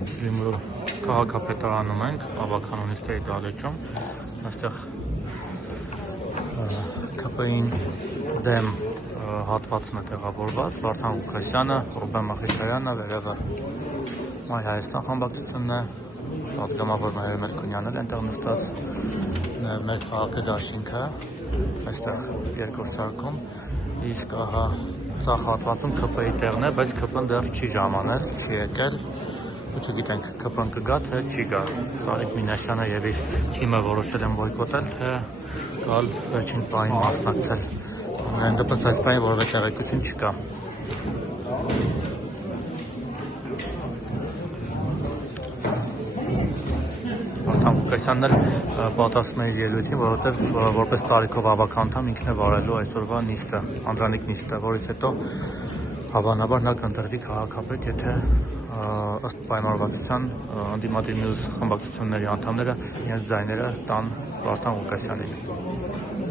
Գյումրու քաղաքապետարանում ենք, ավականոնիստերի դահլիճում, այստեղ ԿՊ-ին դեմ հատվածն է տեղավորված, Վարդան Ղուկասյանը, Ռուբեն Մխիթարյանը, վերևը Մայր Հայաստան խմբակցությունն է, պատգամավոր Մայր Մելքոնյանն է այնտեղ նստած, մեր քաղաքը դաշինքը, այստեղ երկրորդ իսկ ահա ցախ հատվածում ԿՊ-ի տեղն է, բայց ԿՊ-ն դեռ չի ժամանել, չի եկել, չգիտենք ԿՊ-ն կգա, թե չի գա։ Սարիկ Մինասյանը եւ իր թիմը որոշել են բոյկոտել, թե գալ վերջին պահին մասնակցել։ Ամեն դեպս այս պահին որևէ տեղեկություն չկա։ Վարդան Ղուկասյանն էլ պատասխանում է իր ելույթին, որովհետև որպես տարիքով ավական անդամ ինքն է վարելու այսօրվա նիստը, անդրանիկ նիստը, որից հետո հավանաբար նա կընտրվի քաղաքապետ, եթե ըստ պայմանավորվածության ընդդիմադիր մյուս խմբակցությունների անդամները իրենց ձայները տան Վարդան Ղուկասյանին։